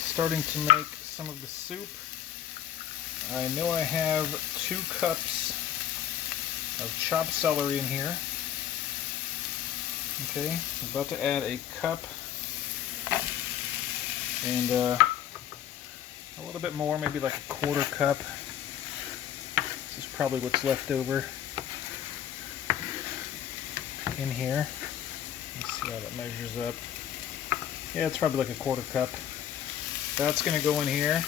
starting to make some of the soup. I know I have 2 cups of chopped celery in here. Okay, I'm about to add a cup and a little bit more, maybe like a 1/4 cup. This is probably what's left over in here. Let's see how that measures up. Yeah, it's probably like a 1/4 cup. That's going to go in here.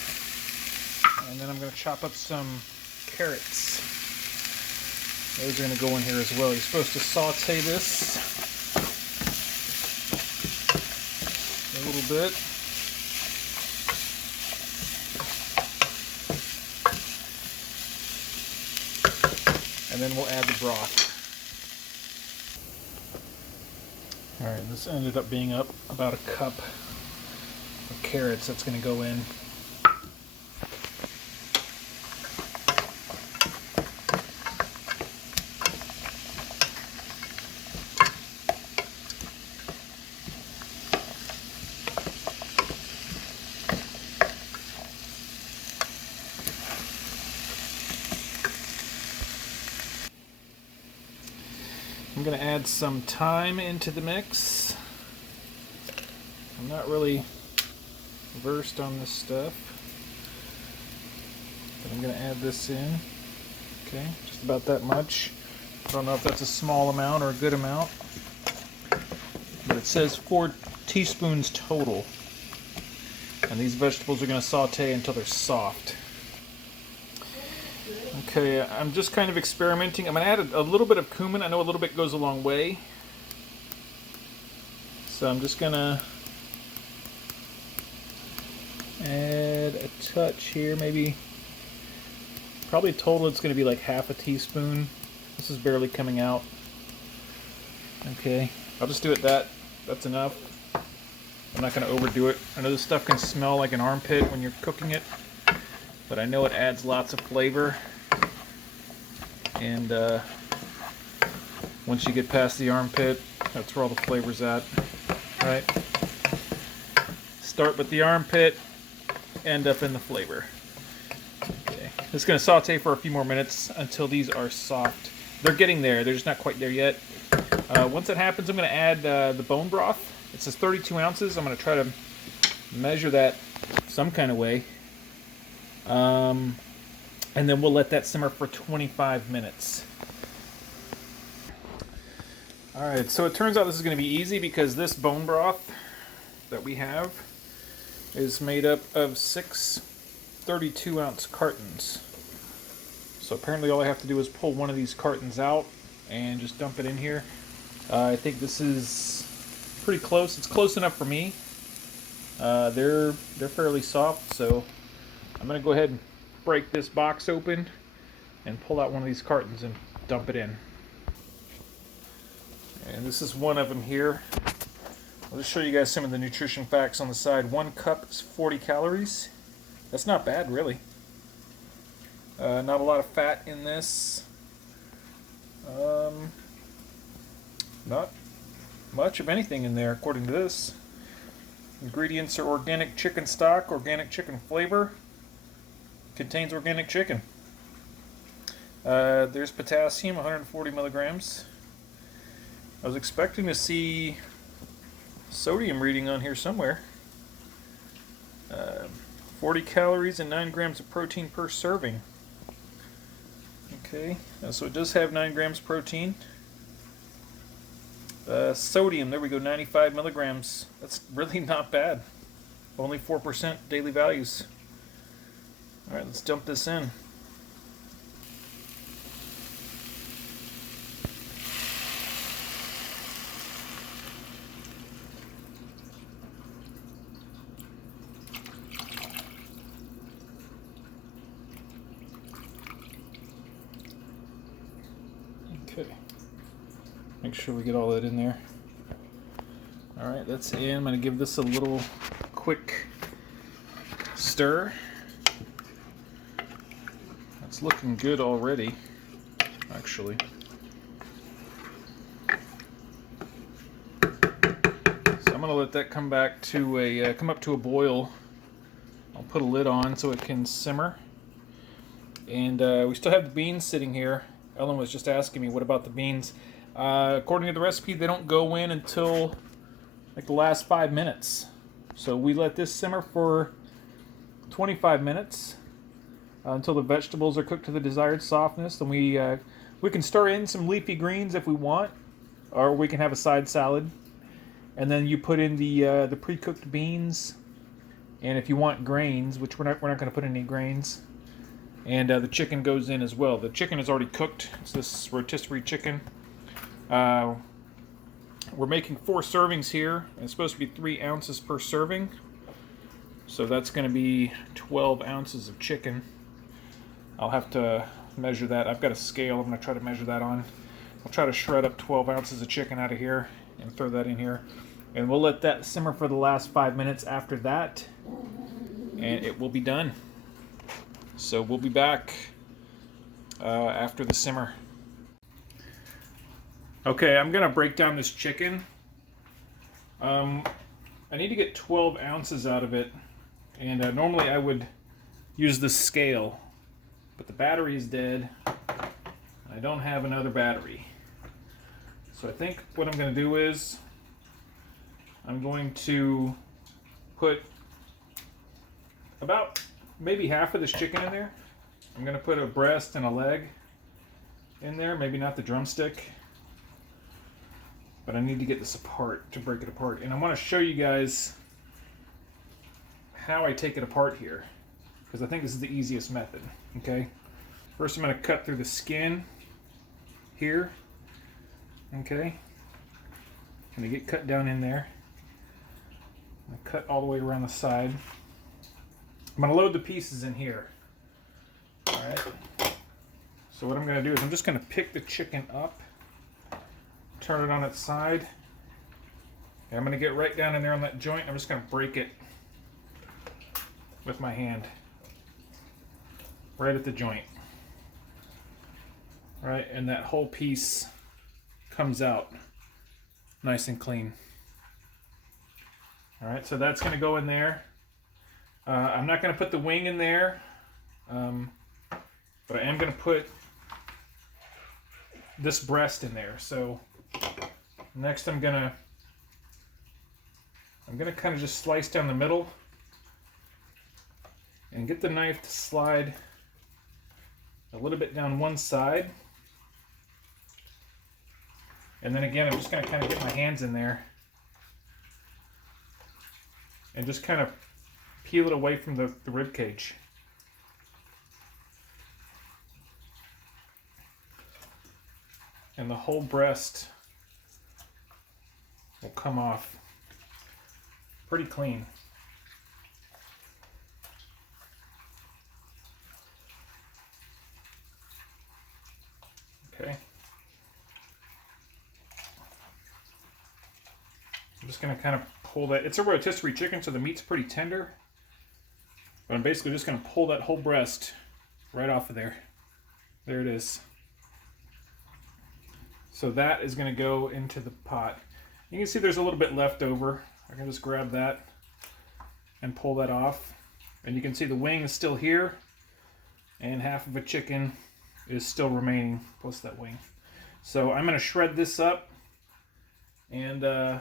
And then I'm going to chop up some carrots. Those are going to go in here as well. You're supposed to saute this a little bit. And then we'll add the broth. Alright, this ended up being about a cup of carrots that's going to go in. I'm going to add some thyme into the mix. I'm not really versed on this stuff, but I'm going to add this in. Okay, just about that much. I don't know if that's a small amount or a good amount, but it says 4 teaspoons total. And these vegetables are going to saute until they're soft. Okay, I'm just kind of experimenting. I'm going to add a little bit of cumin. I know a little bit goes a long way. So I'm just going to add a touch here, maybe. Probably total it's going to be like 1/2 teaspoon. This is barely coming out. Okay, I'll just do it that's enough. I'm not going to overdo it. I know this stuff can smell like an armpit when you're cooking it, but I know it adds lots of flavor. And once you get past the armpit, that's where all the flavor's at, right? Start with the armpit, end up in the flavor. Okay, it's going to saute for a few more minutes until these are soft. They're getting there, they're just not quite there yet. Once that happens, I'm going to add the bone broth. It says 32 ounces. I'm going to try to measure that some kind of way. And then we'll let that simmer for 25 minutes. Alright, so it turns out this is going to be easy because this bone broth that we have is made up of 6 32-ounce cartons. So apparently all I have to do is pull one of these cartons out and just dump it in here. I think this is pretty close. It's close enough for me. They're fairly soft, so I'm going to go ahead and break this box open and pull out one of these cartons and dump it in. And this is one of them here. I'll just show you guys some of the nutrition facts on the side. 1 cup is 40 calories. That's not bad, really. Not a lot of fat in this. Not much of anything in there, according to this. Ingredients are organic chicken stock, organic chicken flavor. Contains organic chicken. There's potassium, 140 milligrams. I was expecting to see sodium reading on here somewhere. 40 calories and 9 grams of protein per serving. Okay, so it does have 9 grams protein. Sodium, there we go, 95 milligrams. That's really not bad. Only 4% daily values. Alright, let's dump this in. Okay. Make sure we get all that in there. Alright, that's in. I'm going to give this a little quick stir. It's looking good already, actually. So I'm going to let that come up to a boil put a lid on so it can simmer. And we still have the beans sitting here. Ellen was just asking me, what about the beans? According to the recipe, they don't go in until like the last 5 minutes. So we let this simmer for 25 minutes until the vegetables are cooked to the desired softness. Then we can stir in some leafy greens if we want, or we can have a side salad. And then you put in the pre-cooked beans, and if you want grains, which we're not going to put any grains. And the chicken goes in as well. The chicken is already cooked. It's this rotisserie chicken. We're making 4 servings here. And it's supposed to be 3 ounces per serving. So that's going to be 12 ounces of chicken. I'll have to measure that. I've got a scale I'm going to try to measure that on. I'll try to shred up 12 ounces of chicken out of here and throw that in here. And we'll let that simmer for the last 5 minutes after that. And it will be done. So we'll be back after the simmer. Okay, I'm going to break down this chicken. I need to get 12 ounces out of it. And normally I would use the scale. But the battery is dead. I don't have another battery. So I think what I'm going to do is I'm going to put about maybe half of this chicken in there. I'm going to put a breast and a leg in there, maybe not the drumstick. But I need to get this apart to break it apart. And I want to show you guys how I take it apart here, because I think this is the easiest method. Okay, first I'm going to cut through the skin here. Okay, going to get cut down in there. I'm going to cut all the way around the side. I'm going to load the pieces in here. Alright. So what I'm going to do is I'm just going to pick the chicken up, turn it on its side, and I'm going to get right down in there on that joint. I'm just going to break it with my hand. Right at the joint. Right, and that whole piece comes out nice and clean. Alright, so that's going to go in there. I'm not going to put the wing in there, but I am going to put this breast in there. So next I'm going to kind of just slice down the middle and get the knife to slide a little bit down one side. And then again, I'm just going to kind of get my hands in there and just kind of peel it away from the rib cage. And the whole breast will come off pretty clean. Okay. I'm just going to kind of pull that. It's a rotisserie chicken, so the meat's pretty tender. But I'm basically just going to pull that whole breast right off of there. There it is. So that is going to go into the pot. You can see there's a little bit left over. I can just grab that and pull that off. And you can see the wing is still here. And half of a chicken is still remaining, plus that wing. So I'm going to shred this up. And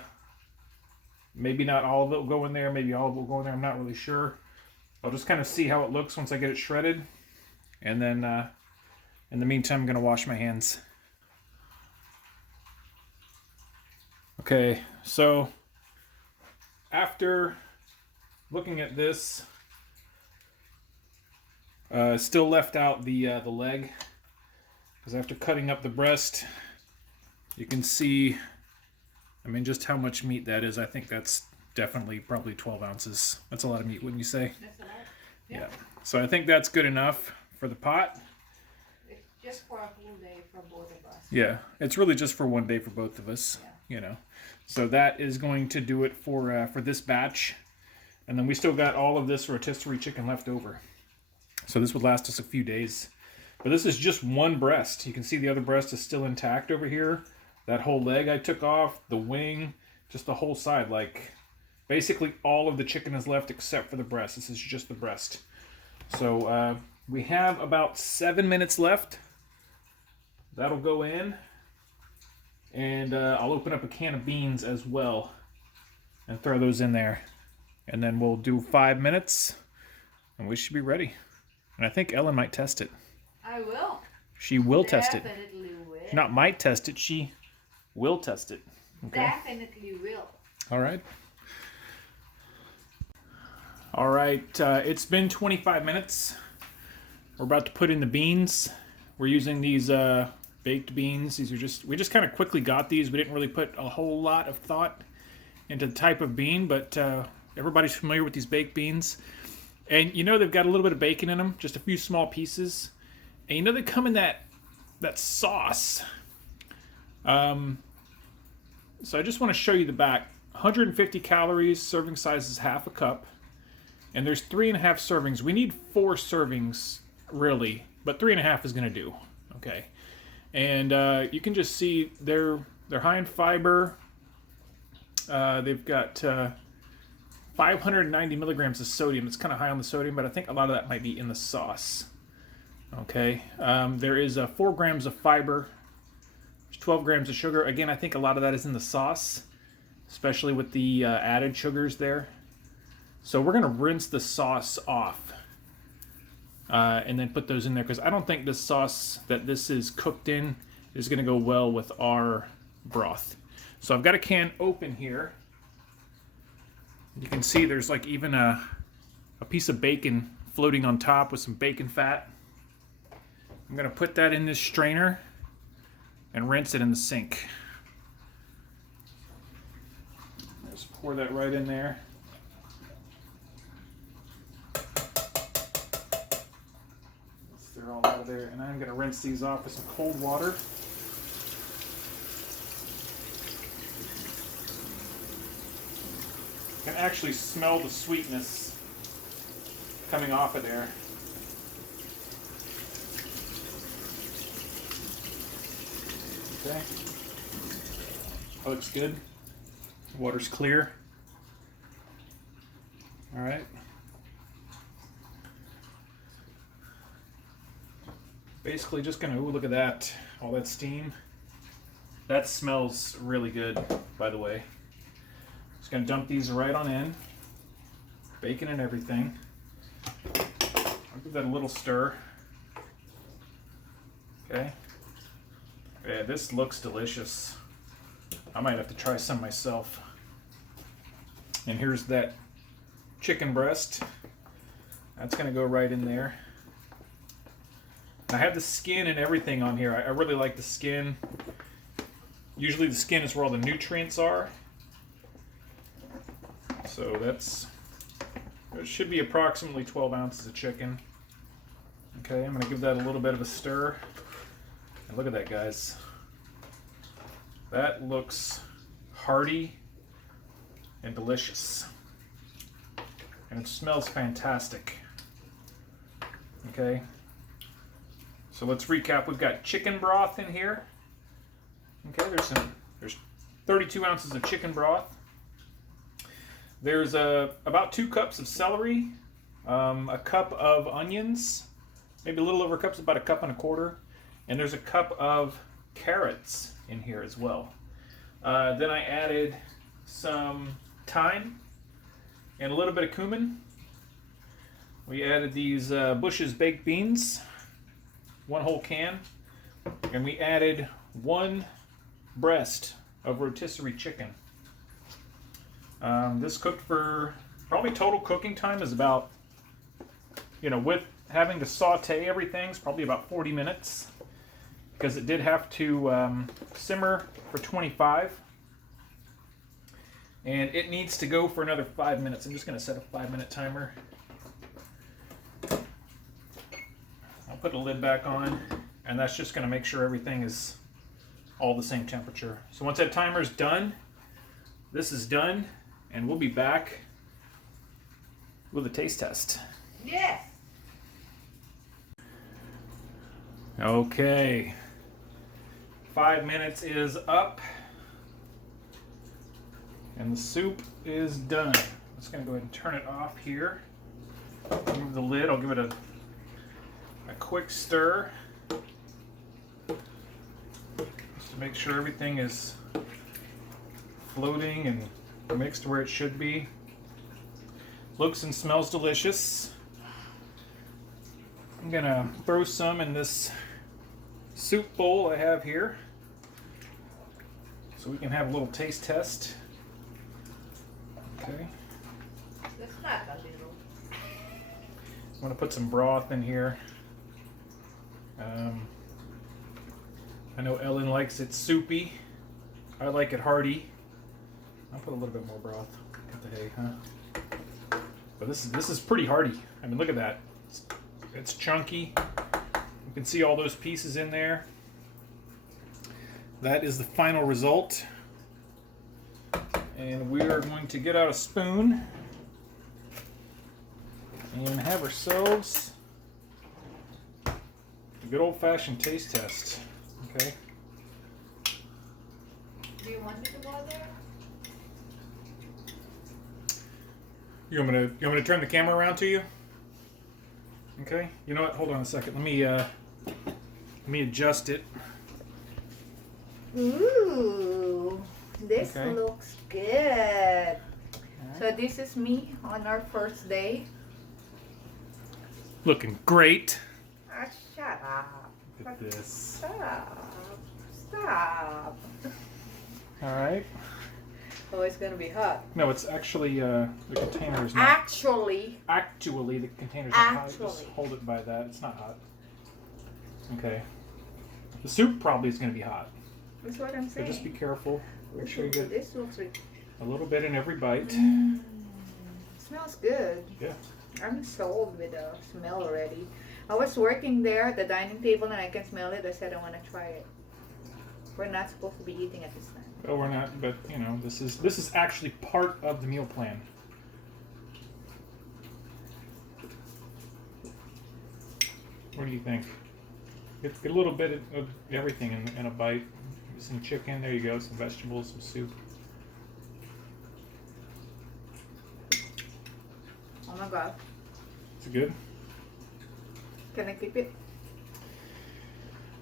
maybe not all of it will go in there. Maybe all of it will go in there. I'm not really sure. I'll just kind of see how it looks once I get it shredded. And then in the meantime, I'm going to wash my hands. Okay, so after looking at this, still left out the leg, because after cutting up the breast, you can see, I mean, just how much meat that is. I think that's definitely probably 12 ounces. That's a lot of meat, wouldn't you say? That's a lot. Yeah. So I think that's good enough for the pot. It's just for a full day for both of us. Yeah, it's really just for one day for both of us. Yeah. You know. So that is going to do it for this batch. And then we still got all of this rotisserie chicken left over. So this would last us a few days. But this is just one breast. You can see the other breast is still intact over here. That whole leg I took off, the wing, just the whole side. Like, Basically, all of the chicken is left except for the breast. This is just the breast. So we have about 7 minutes left. That'll go in. And I'll open up a can of beans as well and throw those in there. And then we'll do 5 minutes and we should be ready. And I think Ellen might test it. I will. She will test it. Definitely will. She not might test it, she will test it. Okay. Definitely will. All right. All right, it's been 25 minutes. We're about to put in the beans. We're using these baked beans. These are we just kind of quickly got these. We didn't really put a whole lot of thought into the type of bean, but everybody's familiar with these baked beans. And you know they've got a little bit of bacon in them, just a few small pieces. And you know they come in that sauce. So I just want to show you the back. 150 calories, serving size is half a cup. And there's 3.5 servings. We need 4 servings, really, but 3.5 is going to do. Okay. And you can just see they're high in fiber. They've got 590 milligrams of sodium. It's kind of high on the sodium, but I think a lot of that might be in the sauce. Okay. There is 4 grams of fiber. There's 12 grams of sugar. Again, I think a lot of that is in the sauce, especially with the added sugars there. So we're going to rinse the sauce off and then put those in there because I don't think this sauce that this is cooked in is going to go well with our broth. So I've got a can open here. You can see there's like even a piece of bacon floating on top with some bacon fat. I'm going to put that in this strainer and rinse it in the sink. Just pour that right in there. They're all out of there, and I'm going to rinse these off with some cold water. You can actually smell the sweetness coming off of there. Okay. That looks good. The water's clear. All right. Basically just gonna, ooh, look at that, all that steam. That smells really good, by the way. Just gonna dump these right on in. Bacon and everything. I'll give that a little stir. Okay. Yeah, this looks delicious. I might have to try some myself. And here's that chicken breast. That's gonna go right in there. I have the skin and everything on here. I really like the skin. Usually the skin is where all the nutrients are. So it should be approximately 12 ounces of chicken. Okay, I'm going to give that a little bit of a stir. And look at that, guys. That looks hearty and delicious. And it smells fantastic. Okay. So let's recap. We've got chicken broth in here. Okay, there's 32 ounces of chicken broth. There's about 2 cups of celery, a cup of onions, maybe a little over a cup, about 1.25 cups, and there's a cup of carrots in here as well. Then I added some thyme and a little bit of cumin. We added these Bush's baked beans. 1 whole can, and we added 1 breast of rotisserie chicken. This cooked for probably total cooking time is about, with having to saute everything, is probably about 40 minutes because it did have to simmer for 25, and it needs to go for another 5 minutes. I'm just going to set a 5-minute timer. Put the lid back on, and that's just going to make sure everything is all the same temperature. So once that timer's done, this is done, and we'll be back with a taste test. Yes. Okay. 5 minutes is up. And the soup is done. I'm just going to go ahead and turn it off here. Remove the lid. I'll give it a quick stir. Just to make sure everything is floating and mixed where it should be. Looks and smells delicious. I'm going to throw some in this soup bowl I have here so we can have a little taste test. Okay. That's not a little. I'm going to put some broth in here. I know Ellen likes it soupy. I like it hearty. I'll put a little bit more broth. Get the hay, huh? But this is pretty hearty. I mean, look at that. It's chunky. You can see all those pieces in there. That is the final result. And we are going to get out a spoon and have ourselves a good old-fashioned taste test. Okay. Do you want it to go there? You want me to turn the camera around to you? Okay. You know what? Hold on a second. Let me adjust it. Ooh, this Okay. looks good. So this is me on our first day. Looking great. Ah, shut up. Look at this. Stop. Stop. All right. Oh, it's gonna be hot. No, it's actually the container is not. Actually, Actually, the container's not hot. Just Actually. hold it by that. It's not hot. Okay. The soup probably is going to be hot. that's what I'm So saying. just be careful. Make sure you get This looks really. a little bit in every bite. Smells good. Yeah. I'm sold with the smell already. I was working there at the dining table and I can smell it. I said I want to try it. We're not supposed to be eating at this time. Oh, we're not, but you know, this is actually part of the meal plan. What do you think? Get a little bit of everything in a bite. Some chicken, there you go, some vegetables, some soup. Oh my god. Is it good? Can I keep it?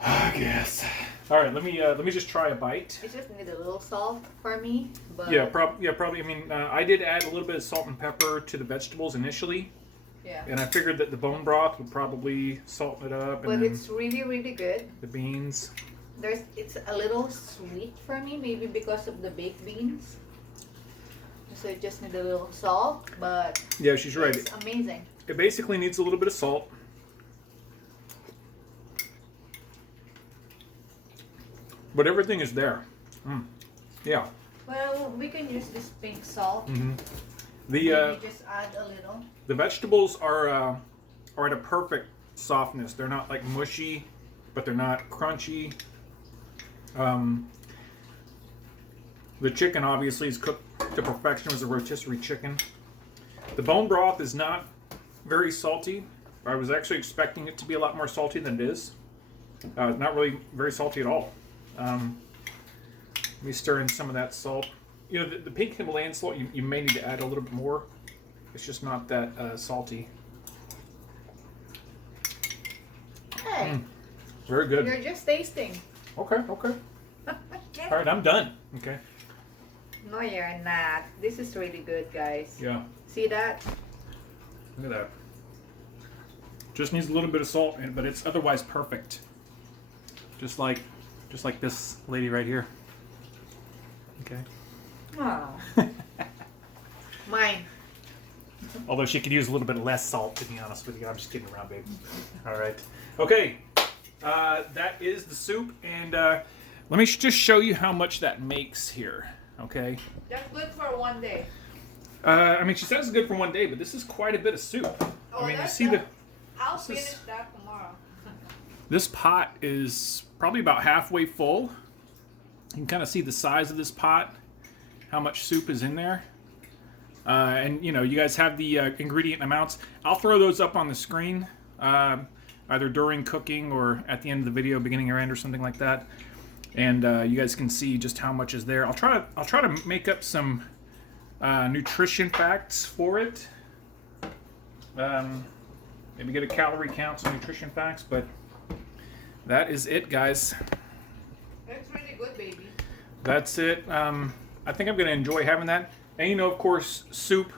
I guess. All right, let me just try a bite. It just need a little salt for me, but Yeah, probably. I mean, I did add a little bit of salt and pepper to the vegetables initially, yeah. and I figured that the bone broth would probably salt it up, and But then it's really, really good. the beans. It's a little sweet for me, maybe because of the baked beans. So it just need a little salt, but Yeah, she's right. it's amazing. It basically needs a little bit of salt. But everything is there. Yeah. Well, we can use this pink salt. The Maybe just add a little. the vegetables are at a perfect softness. They're not like mushy, but they're not crunchy. The chicken obviously is cooked to perfection. It was a rotisserie chicken. The bone broth is not very salty. I was actually expecting it to be a lot more salty than it is. Not really very salty at all. Let me stir in some of that salt. You know, the pink Himalayan salt, you may need to add a little bit more. It's just not that salty. Hey, Very good. you're just tasting. Okay. All right, I'm done. Okay. No, you're not. This is really good, guys. Yeah. See that? Look at that. Just needs a little bit of salt, but it's otherwise perfect. Just like this lady right here. Okay. Oh. Mine. Although she could use a little bit less salt, to be honest with you. I'm just kidding around, babe. All right. Okay. That is the soup, and let me just show you how much that makes here. Okay. That's good for one day. I mean, she says it's good for one day, but this is quite a bit of soup. Oh, I mean, you that's see good. I'll this is- finish that tomorrow. this pot is probably about halfway full. You can kind of see the size of this pot, how much soup is in there. And you know, you guys have the ingredient amounts. I'll throw those up on the screen, either during cooking or at the end of the video, beginning or end, or something like that. And you guys can see just how much is there. I'll try to make up some nutrition facts for it. Maybe get a calorie count, some nutrition facts, but that is it, guys. That's really good, baby. That's it. I think I'm going to enjoy having that. And, you know, of course, soup,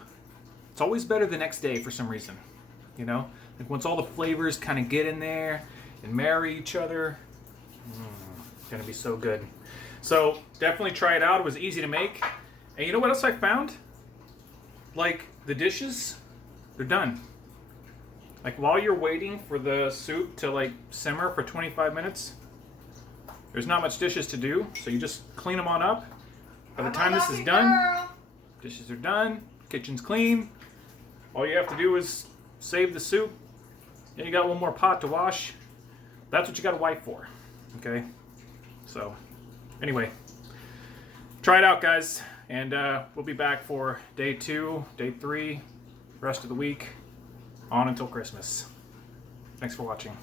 it's always better the next day for some reason. You know, like once all the flavors kind of get in there and marry each other, it's going to be so good. So definitely try it out. It was easy to make. And you know what else I found? Like the dishes, they're done. Like while you're waiting for the soup to like simmer for 25 minutes, there's not much dishes to do. So you just clean them on up. By the time this is done, dishes are done, kitchen's clean. All you have to do is save the soup. Then you got one more pot to wash. That's what you got a wife for. Okay? So, anyway, try it out, guys. And we'll be back for day 2, day 3, rest of the week, on until Christmas. Thanks for watching.